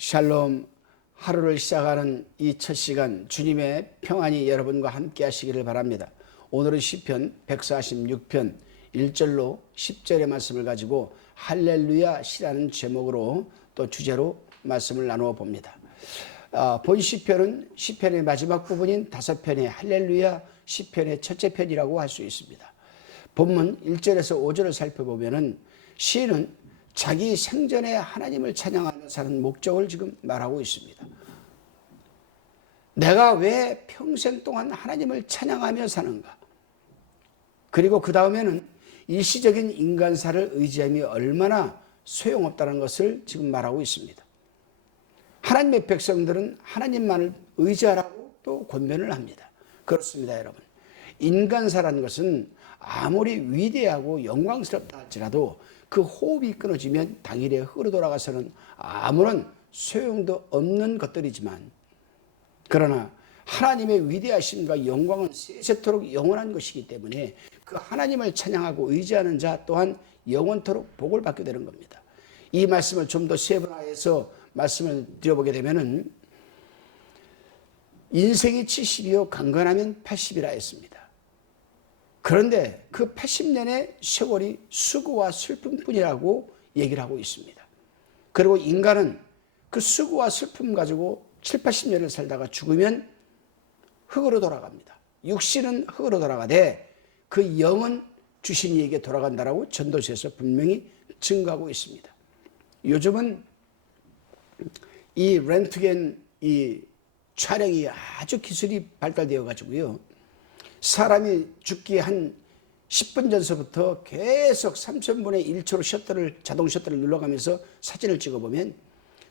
샬롬. 하루를 시작하는 이 첫 시간 주님의 평안이 여러분과 함께 하시기를 바랍니다. 오늘은 시편 146편 1절로 10절의 말씀을 가지고 할렐루야 시라는 제목으로 또 주제로 말씀을 나누어 봅니다. 본 시편은 시편의 마지막 부분인 5편의 할렐루야 시편의 첫째 편이라고 할 수 있습니다. 본문 1절에서 5절을 살펴보면 시인은 자기 생전에 하나님을 찬양하며 사는 목적을 지금 말하고 있습니다. 내가 왜 평생 동안 하나님을 찬양하며 사는가? 그리고 그 다음에는 일시적인 인간사를 의지함이 얼마나 소용없다는 것을 지금 말하고 있습니다. 하나님의 백성들은 하나님만을 의지하라고 또 권면을 합니다. 그렇습니다, 여러분. 인간사라는 것은 아무리 위대하고 영광스럽다 할지라도 그 호흡이 끊어지면 당일에 흙으로 돌아가서는 아무런 소용도 없는 것들이지만, 그러나 하나님의 위대하심과 영광은 세세토록 영원한 것이기 때문에 그 하나님을 찬양하고 의지하는 자 또한 영원토록 복을 받게 되는 겁니다. 이 말씀을 좀 더 세분화해서 말씀을 드려보게 되면은 인생이 70이요 강건하면 80이라 했습니다. 그런데 그 80년의 세월이 수고와 슬픔뿐이라고 얘기를 하고 있습니다. 그리고 인간은 그 수고와 슬픔 가지고 7, 80년을 살다가 죽으면 흙으로 돌아갑니다. 육신은 흙으로 돌아가되 그 영은 주신 이에게 돌아간다라고 전도서에서 분명히 증거하고 있습니다. 요즘은 이 렌트겐 이 촬영이 아주 기술이 발달되어 가지고요. 사람이 죽기 한 10분 전서부터 계속 3000분의 1초로 자동 셔터를 눌러가면서 사진을 찍어보면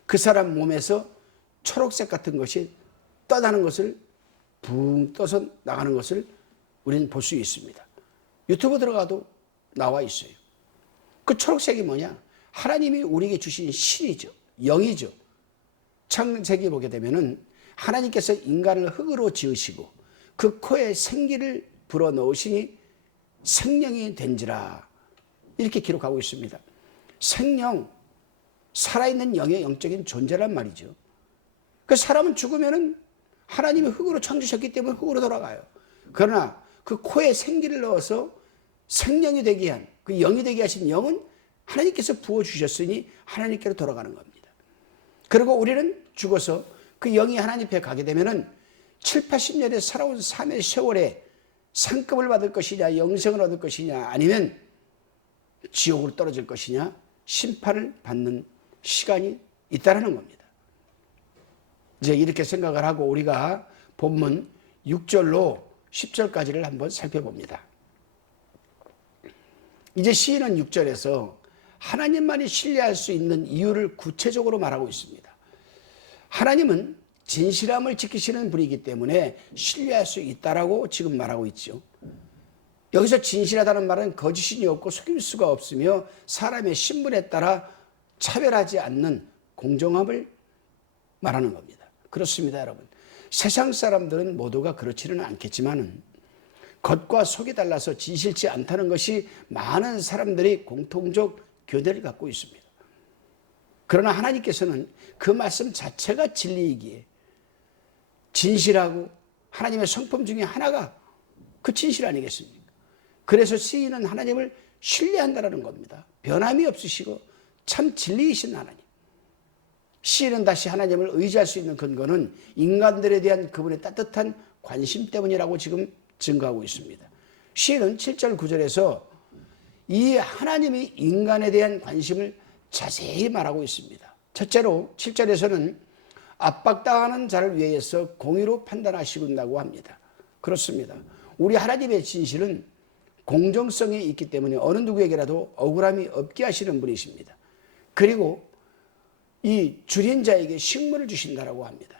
그 사람 몸에서 초록색 같은 것이 떠나는 것을 붕 떠서 나가는 것을 우리는 볼 수 있습니다. 유튜브 들어가도 나와 있어요. 그 초록색이 뭐냐? 하나님이 우리에게 주신 신이죠. 영이죠. 창세기 보게 되면은 하나님께서 인간을 흙으로 지으시고 그 코에 생기를 불어넣으시니 생명이 된지라 이렇게 기록하고 있습니다. 생명, 살아있는 영의 영적인 존재란 말이죠. 그 사람은 죽으면은 하나님이 흙으로 창조하셨기 때문에 흙으로 돌아가요. 그러나 그 코에 생기를 넣어서 생명이 되게 한, 그 영이 되게 하신 영은 하나님께서 부어주셨으니 하나님께로 돌아가는 겁니다. 그리고 우리는 죽어서 그 영이 하나님 앞에 가게 되면은 7, 80년에 살아온 삶의 세월에 상급을 받을 것이냐, 영생을 얻을 것이냐, 아니면 지옥으로 떨어질 것이냐, 심판을 받는 시간이 있다는 겁니다. 이제 이렇게 생각을 하고 우리가 본문 6절로 10절까지를 한번 살펴봅니다. 이제 시인은 6절에서 하나님만이 신뢰할 수 있는 이유를 구체적으로 말하고 있습니다. 하나님은 진실함을 지키시는 분이기 때문에 신뢰할 수 있다라고 지금 말하고 있죠. 여기서 진실하다는 말은 거짓이 없고 속일 수가 없으며 사람의 신분에 따라 차별하지 않는 공정함을 말하는 겁니다. 그렇습니다, 여러분. 세상 사람들은 모두가 그렇지는 않겠지만은 겉과 속이 달라서 진실치 않다는 것이 많은 사람들이 공통적 교대를 갖고 있습니다. 그러나 하나님께서는 그 말씀 자체가 진리이기에 진실하고 하나님의 성품 중에 하나가 그 진실 아니겠습니까? 그래서 시인은 하나님을 신뢰한다는 겁니다. 변함이 없으시고 참 진리이신 하나님. 시인은 다시 하나님을 의지할 수 있는 근거는 인간들에 대한 그분의 따뜻한 관심 때문이라고 지금 증거하고 있습니다. 시인은 7절 9절에서 이 하나님이 인간에 대한 관심을 자세히 말하고 있습니다. 첫째로 7절에서는 압박당하는 자를 위해서 공의로 판단하시군다고 합니다. 그렇습니다. 우리 하나님의 진실은 공정성이 있기 때문에 어느 누구에게라도 억울함이 없게 하시는 분이십니다. 그리고 이 줄인 자에게 식물을 주신다라고 합니다.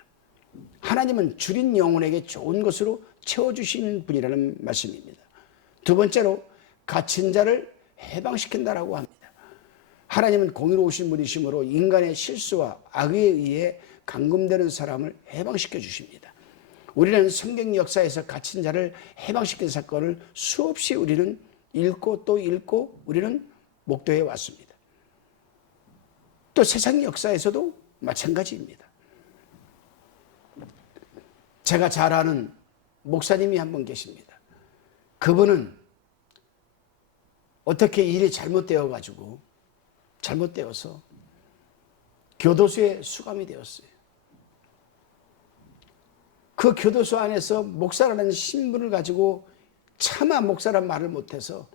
하나님은 줄인 영혼에게 좋은 것으로 채워주시는 분이라는 말씀입니다. 두 번째로 갇힌 자를 해방시킨다라고 합니다. 하나님은 공의로우신 분이시므로 인간의 실수와 악에 의해 감금되는 사람을 해방시켜 주십니다. 우리는 성경 역사에서 갇힌 자를 해방시킨 사건을 수없이 우리는 읽고 또 읽고 우리는 목도해 왔습니다. 또 세상 역사에서도 마찬가지입니다. 제가 잘 아는 목사님이 한 분 계십니다. 그분은 어떻게 일이 잘못되어서 교도소에 수감이 되었어요. 그 교도소 안에서 목사라는 신분을 가지고 차마 목사란 말을 못해서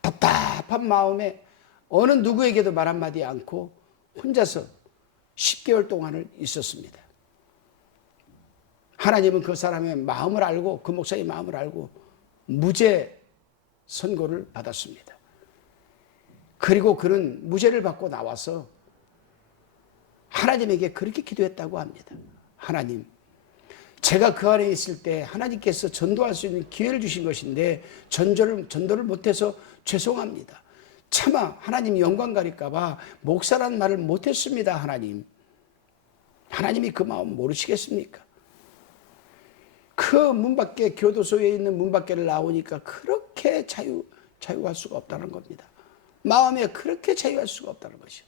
답답한 마음에 어느 누구에게도 말 한마디 않고 혼자서 10개월 동안을 있었습니다. 하나님은 그 사람의 마음을 알고 그 목사의 마음을 알고 무죄 선고를 받았습니다. 그리고 그는 무죄를 받고 나와서 하나님에게 그렇게 기도했다고 합니다. 하나님, 제가 그 안에 있을 때 하나님께서 전도할 수 있는 기회를 주신 것인데 전도를 못해서 죄송합니다. 차마 하나님 영광 가릴까 봐 목사란 말을 못했습니다. 하나님이 그 마음 모르시겠습니까? 그 문 밖에, 교도소에 있는 문 밖에를 나오니까 그렇게 자유할 수가 없다는 겁니다. 마음에 그렇게 자유할 수가 없다는 것이요.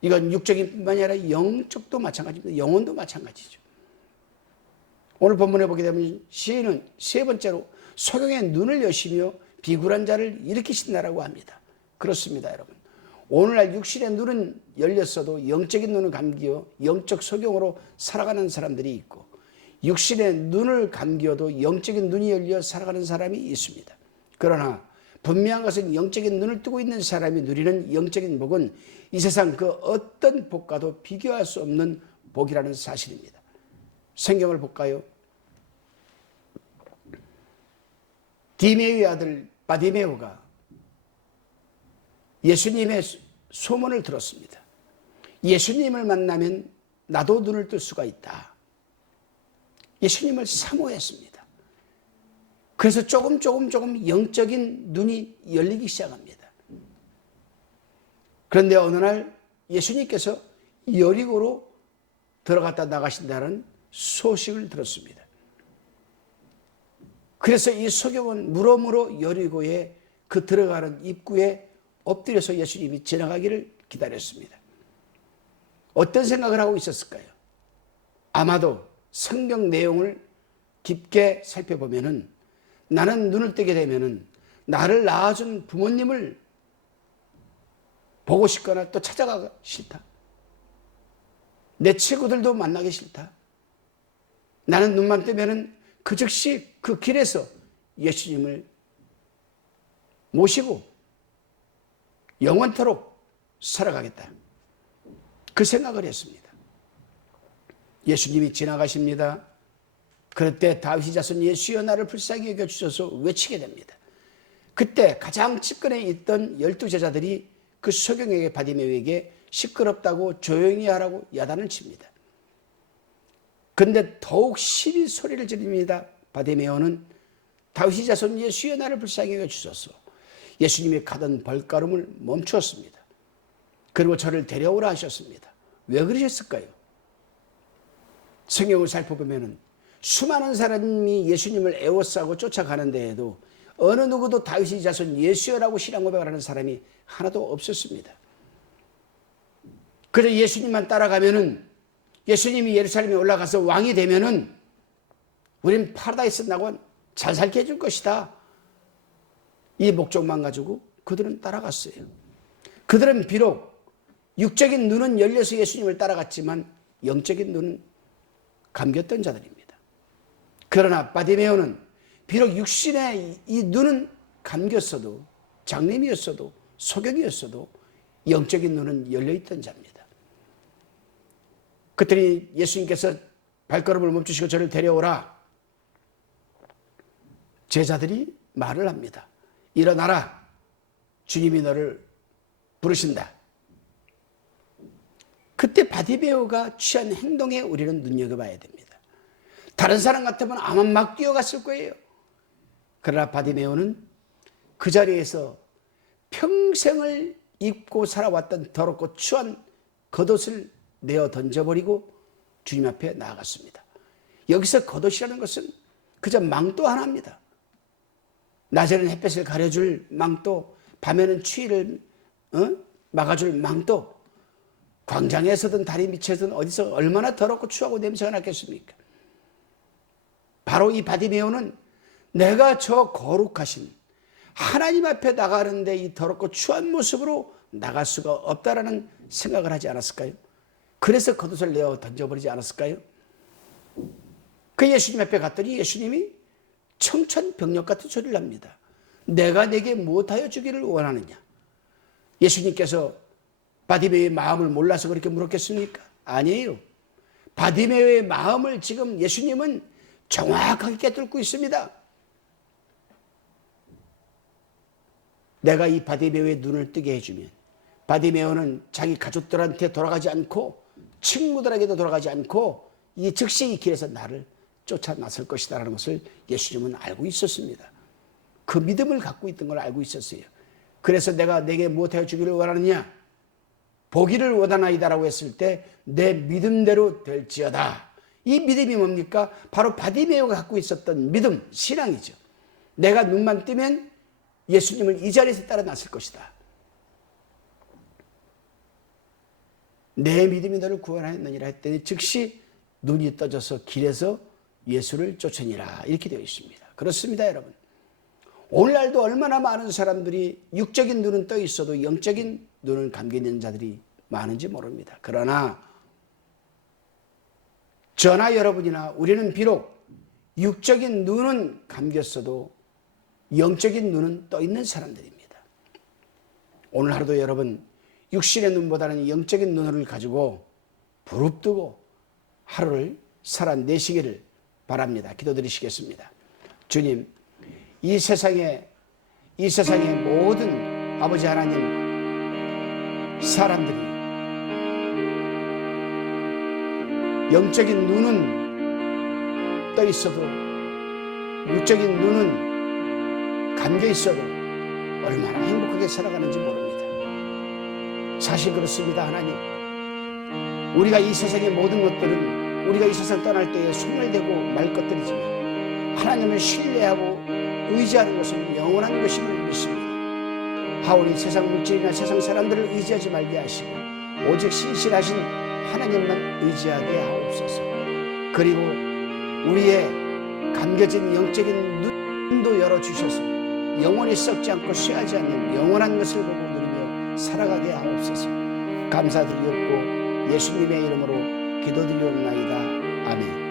이건 육적인 뿐만이 아니라 영적도 마찬가지입니다. 영혼도 마찬가지죠. 오늘 본문에 보게 되면 시인은 세 번째로 소경의 눈을 여시며 비굴한 자를 일으키신다라고 합니다. 그렇습니다, 여러분. 오늘날 육신의 눈은 열렸어도 영적인 눈은 감기어 영적 소경으로 살아가는 사람들이 있고, 육신의 눈을 감기어도 영적인 눈이 열려 살아가는 사람이 있습니다. 그러나 분명한 것은 영적인 눈을 뜨고 있는 사람이 누리는 영적인 복은 이 세상 그 어떤 복과도 비교할 수 없는 복이라는 사실입니다. 성경을 볼까요? 디메오의 아들 바디메오가 예수님의 소문을 들었습니다. 예수님을 만나면 나도 눈을 뜰 수가 있다. 예수님을 사모했습니다. 그래서 조금 영적인 눈이 열리기 시작합니다. 그런데 어느 날 예수님께서 여리고로 들어갔다 나가신다는 소식을 들었습니다. 그래서 이 소경은 무덤으로 여리고에 그 들어가는 입구에 엎드려서 예수님이 지나가기를 기다렸습니다. 어떤 생각을 하고 있었을까요? 아마도 성경 내용을 깊게 살펴보면은 나는 눈을 뜨게 되면은 나를 낳아준 부모님을 보고 싶거나 또 찾아가기 싫다. 내 친구들도 만나기 싫다. 나는 눈만 뜨면은 그 즉시 그 길에서 예수님을 모시고 영원토록 살아가겠다. 그 생각을 했습니다. 예수님이 지나가십니다. 그럴 때 다윗의 자손 예수여 나를 불쌍히 여겨주소서 외치게 됩니다. 그때 가장 측근에 있던 12제자들이 그 소경에게 바디메오에게 시끄럽다고 조용히 하라고 야단을 칩니다. 그런데 더욱 심히 소리를 지릅니다. 바디메오는 다윗의 자손 예수여 나를 불쌍히 여겨주소서. 예수님이 가던 벌걸음을 멈추었습니다. 그리고 저를 데려오라 하셨습니다. 왜 그러셨을까요? 성경을 살펴보면 수많은 사람이 예수님을 애워싸고 쫓아가는 데에도 어느 누구도 다윗의 자손 예수여라고 신앙 고백을 하는 사람이 하나도 없었습니다. 그래서 예수님만 따라가면은, 예수님이 예루살렘에 올라가서 왕이 되면은 우린 파라다이스 나고 잘 살게 해줄 것이다. 이 목적만 가지고 그들은 따라갔어요. 그들은 비록 육적인 눈은 열려서 예수님을 따라갔지만 영적인 눈은 감겼던 자들입니다. 그러나 바디메오는 비록 육신의 이 눈은 감겼어도, 장님이었어도 소경이었어도 영적인 눈은 열려있던 자입니다. 그랬더니 예수님께서 발걸음을 멈추시고 저를 데려오라. 제자들이 말을 합니다. 일어나라. 주님이 너를 부르신다. 그때 바디메오가 취한 행동에 우리는 눈여겨봐야 됩니다. 다른 사람 같으면 아마 막 뛰어갔을 거예요. 그러나 바디메오는 그 자리에서 평생을 입고 살아왔던 더럽고 추한 겉옷을 내어 던져버리고 주님 앞에 나아갔습니다. 여기서 겉옷이라는 것은 그저 망토 하나입니다. 낮에는 햇볕을 가려줄 망토, 밤에는 추위를 막아줄 망토, 광장에서든 다리 밑에서든 어디서 얼마나 더럽고 추하고 냄새가 났겠습니까? 바로 이 바디메오는 내가 저 거룩하신 하나님 앞에 나가는데 이 더럽고 추한 모습으로 나갈 수가 없다라는 생각을 하지 않았을까요? 그래서 겉옷을 내어 던져버리지 않았을까요? 그 예수님 앞에 갔더니 예수님이 청천벽력 같은 소리를 합니다. 내가 내게 무엇하여 주기를 원하느냐? 예수님께서 바디메오의 마음을 몰라서 그렇게 물었겠습니까? 아니에요. 바디메오의 마음을 지금 예수님은 정확하게 깨뚫고 있습니다. 내가 이 바디메오의 눈을 뜨게 해주면 바디메오는 자기 가족들한테 돌아가지 않고 친구들에게도 돌아가지 않고 이 즉시 이 길에서 나를 쫓아 나설 것이다라는 것을 예수님은 알고 있었습니다. 그 믿음을 갖고 있던 걸 알고 있었어요. 그래서 내가 내게 무엇하여 주기를 원하느냐? 보기를 원하나이다라고 했을 때 내 믿음대로 될지어다. 이 믿음이 뭡니까? 바로 바디메오가 갖고 있었던 믿음, 신앙이죠. 내가 눈만 뜨면 예수님을 이 자리에서 따라 나설 것이다. 내 믿음이 너를 구원하였느니라 했더니 즉시 눈이 떠져서 길에서 예수를 쫓으니라 이렇게 되어 있습니다. 그렇습니다, 여러분. 오늘날도 얼마나 많은 사람들이 육적인 눈은 떠 있어도 영적인 눈은 감겨 있는 자들이 많은지 모릅니다. 그러나 저나 여러분이나 우리는 비록 육적인 눈은 감겼어도 영적인 눈은 떠 있는 사람들입니다. 오늘 하루도 여러분 육신의 눈보다는 영적인 눈을 가지고 부릅뜨고 하루를 살아내시기를 바랍니다. 기도드리시겠습니다. 주님, 이 세상의 모든 아버지 하나님 사람들이 영적인 눈은 떠 있어도 육적인 눈은 감겨 있어도 얼마나 행복하게 살아가는지 모릅니다. 사실 그렇습니다. 하나님, 우리가 이 세상의 모든 것들은 우리가 이 세상 떠날 때에 손을 대고 말 것들이지만 하나님을 신뢰하고 의지하는 것은 영원한 것임을 믿습니다. 하오니 세상 물질이나 세상 사람들을 의지하지 말게 하시고 오직 신실하신 하나님만 의지하게 하옵소서. 그리고 우리의 감겨진 영적인 눈도 열어주셔서 영원히 썩지 않고 쇠하지 않는 영원한 것을 보고 누리며 살아가게 하옵소서. 감사드리옵고 예수님의 이름으로 기도드리옵나이다. 아멘.